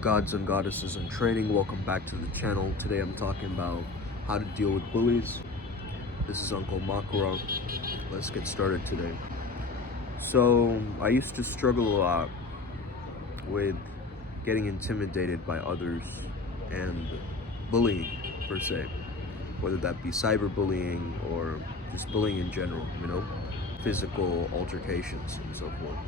Gods and goddesses in training, welcome back to the channel. Today I'm talking about how to deal with bullies. This is Uncle Makura. Let's get started today. So I used to struggle a lot with getting intimidated by others and bullying per se, whether that be cyberbullying or just bullying in general, physical altercations and so forth.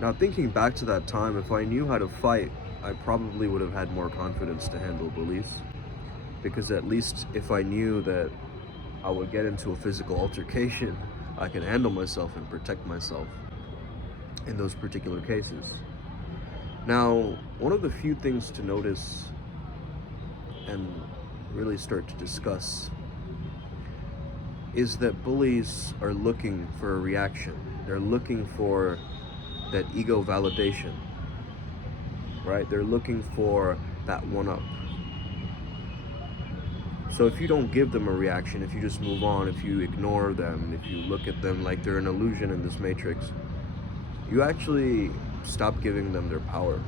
Now, thinking back to that time, if I knew how to fight, I probably would have had more confidence to handle bullies. Because at least if I knew that I would get into a physical altercation, I can handle myself and protect myself in those particular cases. Now, one of the few things to notice and really start to discuss is that bullies are looking for a reaction. They're looking for that ego validation, right? They're looking for that one-up. So if you don't give them a reaction, if you just move on, if you ignore them, if you look at them like they're an illusion in this matrix, you actually stop giving them their power,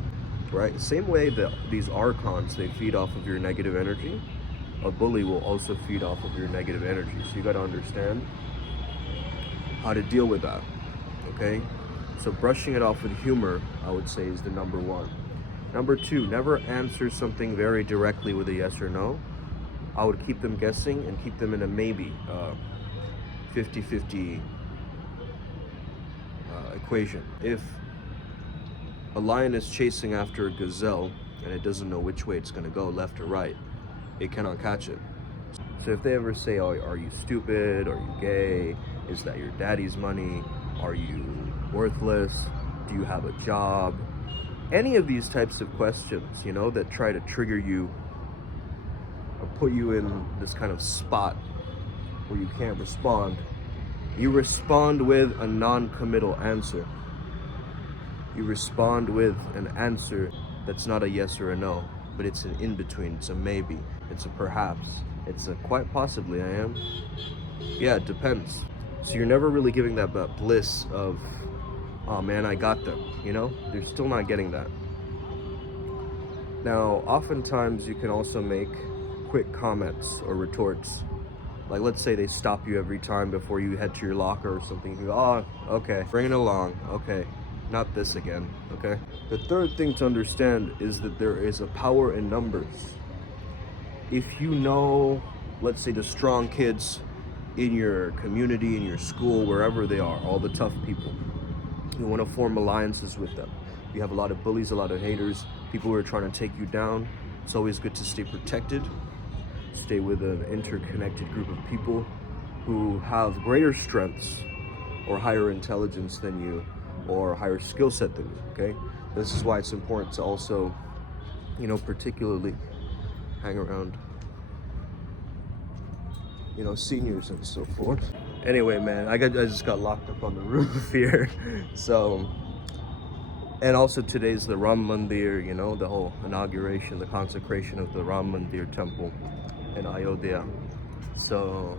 right? Same way that these archons, they feed off of your negative energy, a bully will also feed off of your negative energy. So you got to understand how to deal with that, okay? So brushing it off with humor, I would say, is the number one. Number two, never answer something very directly with a yes or no. I would keep them guessing and keep them in a maybe, 50-50 equation. If a lion is chasing after a gazelle and it doesn't know which way it's going to go, left or right, it cannot catch it. So if they ever say, oh, are you stupid? Are you gay? Is that your daddy's money? Are you worthless? Do you have a job? Any of these types of questions, that try to trigger you or put you in this kind of spot where you can't respond, you respond with a non-committal answer. You respond with an answer that's not a yes or a no, but it's an in-between, it's a maybe, it's a perhaps, it's a quite possibly I am. Yeah, it depends. So you're never really giving that bliss of, oh man, I got them, They're still not getting that. Now, oftentimes you can also make quick comments or retorts. Like, let's say they stop you every time before you head to your locker or something. You go, oh, okay, bring it along, okay, not this again, okay? The third thing to understand is that there is a power in numbers. If you know, let's say, the strong kids in your community, in your school, wherever they are, all the tough people, you want to form alliances with them. You have a lot of bullies, a lot of haters, people who are trying to take you down. It's always good to stay protected, stay with an interconnected group of people who have greater strengths or higher intelligence than you or higher skill set than you, okay? This is why it's important to also, particularly hang around, seniors and so forth. Anyway, man, I just got locked up on the roof here. So, and also today's the Ram Mandir, the whole inauguration, the consecration of the Ram Mandir temple in Ayodhya. So,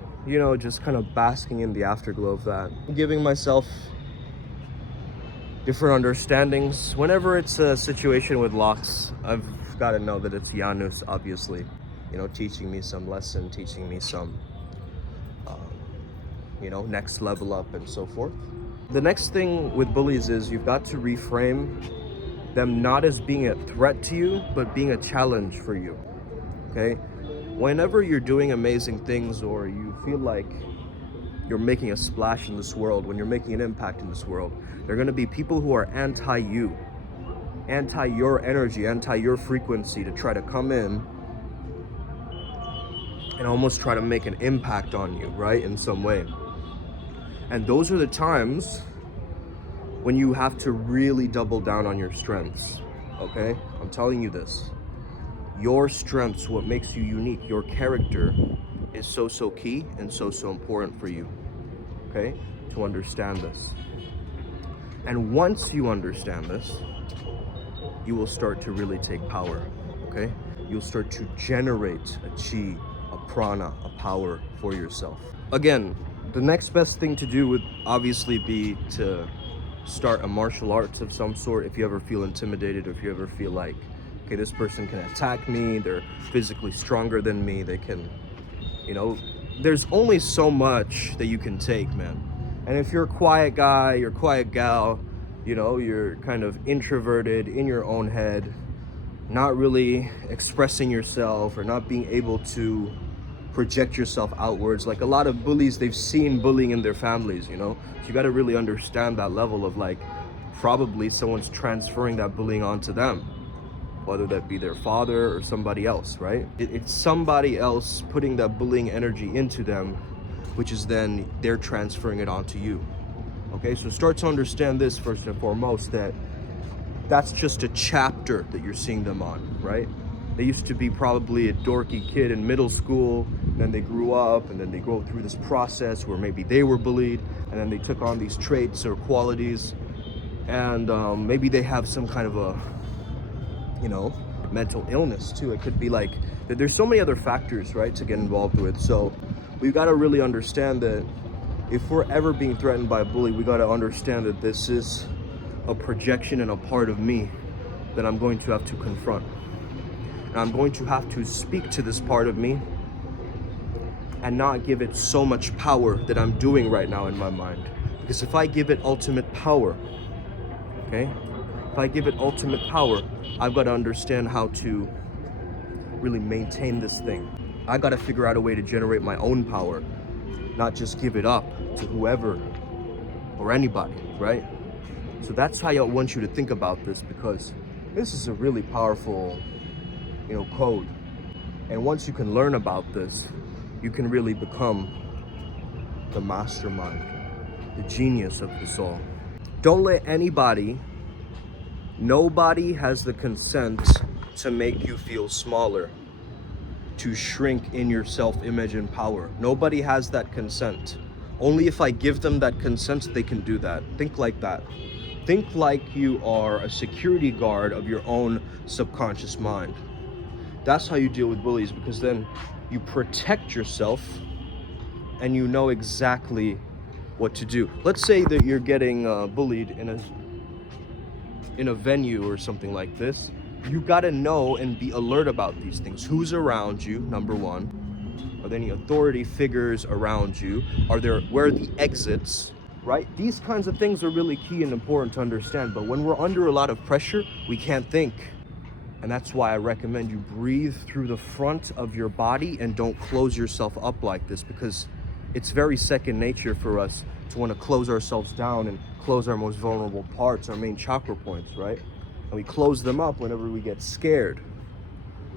just kind of basking in the afterglow of that. Giving myself different understandings. Whenever it's a situation with locks, I've got to know that it's Janus, obviously, teaching me some lesson, teaching me some next level up and so forth. The next thing with bullies is you've got to reframe them not as being a threat to you, but being a challenge for you, okay? Whenever you're doing amazing things or you feel like you're making a splash in this world, when you're making an impact in this world, there are going to be people who are anti-you, anti your energy, anti your frequency, to try to come in and almost try to make an impact on you, right, in some way. And those are the times when you have to really double down on your strengths, okay? I'm telling you this. Your strengths, what makes you unique, your character, is so key and so important for you, okay? To understand this. And once you understand this, you will start to really take power, okay? You'll start to generate a chi, a prana, a power for yourself. Again, The next best thing to do would obviously be to start a martial arts of some sort if you ever feel intimidated, or if you ever feel like, okay, this person can attack me, they're physically stronger than me, they can, there's only so much that you can take, man. And if you're a quiet guy, you're a quiet gal, you're kind of introverted in your own head, not really expressing yourself or not being able to project yourself outwards. Like a lot of bullies, they've seen bullying in their families, So you got to really understand that level of like, probably someone's transferring that bullying onto them, whether that be their father or somebody else, right? It's somebody else putting that bullying energy into them, which is then they're transferring it onto you. Okay, so start to understand this first and foremost, that that's just a chapter that you're seeing them on, right? They used to be probably a dorky kid in middle school, and then they grew up, and then they go through this process where maybe they were bullied, and then they took on these traits or qualities, and maybe they have some kind of a, mental illness too. It could be like, there's so many other factors, right, to get involved with. So we've got to really understand that if we're ever being threatened by a bully, we got to understand that this is a projection and a part of me that I'm going to have to confront. And I'm going to have to speak to this part of me and not give it so much power that I'm doing right now in my mind. Because if I give it ultimate power, okay, if I give it ultimate power, I've got to understand how to really maintain this thing. I got to figure out a way to generate my own power, not just give it up to whoever or anybody, right? So that's how I want you to think about this, because this is a really powerful, code. And once you can learn about this, you can really become the mastermind, the genius of this all. Don't let nobody has the consent to make you feel smaller, to shrink in your self-image and power. Nobody has that consent. Only if I give them that consent, they can do that. Think like that. Think like you are a security guard of your own subconscious mind. That's how you deal with bullies, because then you protect yourself and you know exactly what to do. Let's say that you're getting bullied in a venue or something like this. You gotta know and be alert about these things. Who's around you, number one? Are there any authority figures around you? Where are the exits, right? These kinds of things are really key and important to understand. But when we're under a lot of pressure, we can't think. And that's why I recommend you breathe through the front of your body and don't close yourself up like this, because it's very second nature for us to want to close ourselves down and close our most vulnerable parts, our main chakra points, right? And we close them up whenever we get scared.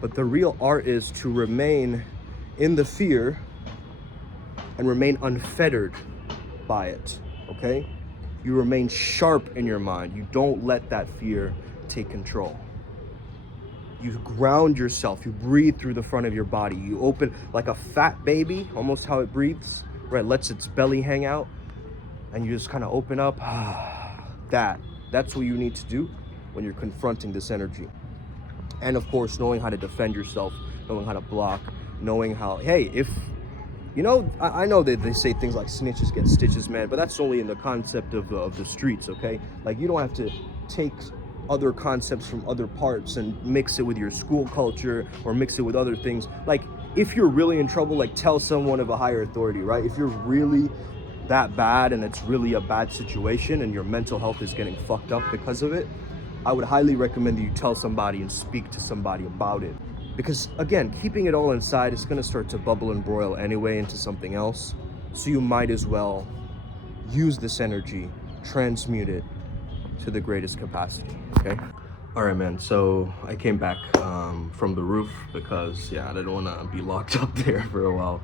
But the real art is to remain in the fear and remain unfettered by it, okay? You remain sharp in your mind. You don't let that fear take control. You ground yourself. You breathe through the front of your body. You open like a fat baby, almost how it breathes, right? Lets its belly hang out, and you just kind of open up. That's what you need to do when you're confronting this energy. And of course, knowing how to defend yourself, knowing how to block, knowing how, hey, if, I know that they say things like snitches get stitches, man, but that's only in the concept of the streets, okay? Like, you don't have to take other concepts from other parts and mix it with your school culture or mix it with other things. Like, if you're really in trouble, like, tell someone of a higher authority, right? If you're really that bad and it's really a bad situation and your mental health is getting fucked up because of it, I would highly recommend that you tell somebody and speak to somebody about it. Because again, keeping it all inside is gonna start to bubble and broil anyway into something else. So you might as well use this energy, transmute it to the greatest capacity, okay? All right, man, so I came back from the roof because, I didn't wanna be locked up there for a while.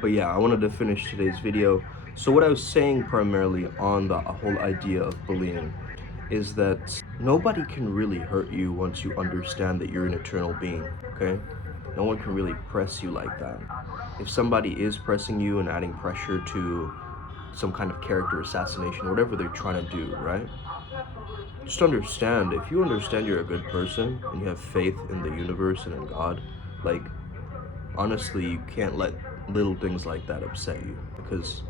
But yeah, I wanted to finish today's video. So what I was saying primarily on the whole idea of bullying is that nobody can really hurt you once you understand that you're an eternal being, okay? No one can really press you like that. If somebody is pressing you and adding pressure to some kind of character assassination, whatever they're trying to do, right? Just understand, if you understand you're a good person and you have faith in the universe and in God, like, honestly, you can't let little things like that upset you, because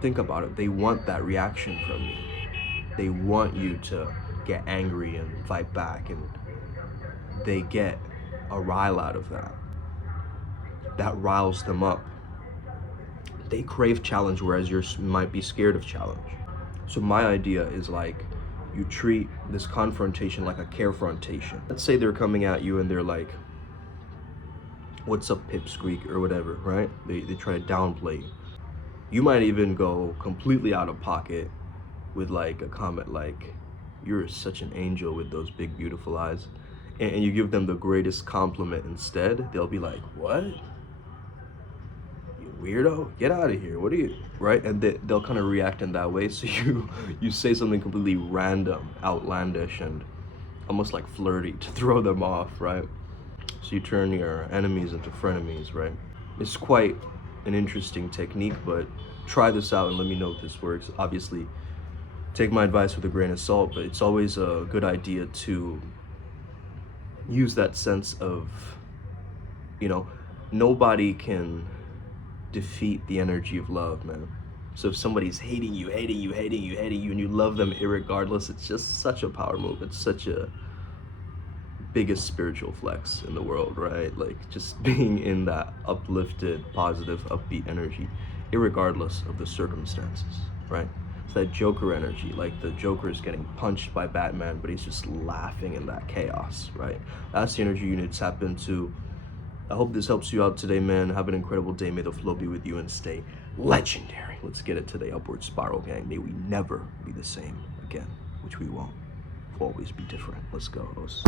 think about it, they want that reaction from you. They want you to get angry and fight back, and they get a rile out of that. That riles them up. They crave challenge, whereas you might be scared of challenge. So my idea is like, you treat this confrontation like a carefrontation. Let's say they're coming at you and they're like, "What's up, pipsqueak," or whatever, right? They try to downplay you. You might even go completely out of pocket with like a comment like, "You're such an angel with those big beautiful eyes," and you give them the greatest compliment instead. They'll be like, "What? You weirdo, get out of here, what are you," right? And they'll kind of react in that way. So you say something completely random, outlandish, and almost like flirty to throw them off, right? So you turn your enemies into frenemies, right? It's quite an interesting technique, but try this out and let me know if this works. Obviously, take my advice with a grain of salt, but it's always a good idea to use that sense of, you know, nobody can defeat the energy of love, man. So if somebody's hating you, and you love them irregardless, it's just such a power move. It's such a biggest spiritual flex in the world, right? Like just being in that uplifted, positive, upbeat energy, irregardless of the circumstances, right? It's that Joker energy, like the Joker is getting punched by Batman, but he's just laughing in that chaos, right? That's the energy you need to tap into. I hope this helps you out today, man. Have an incredible day. May the flow be with you and stay legendary. Let's get it today. Upward spiral, gang. May we never be the same again, which we won't. We'll always be different. Let's go, hosts.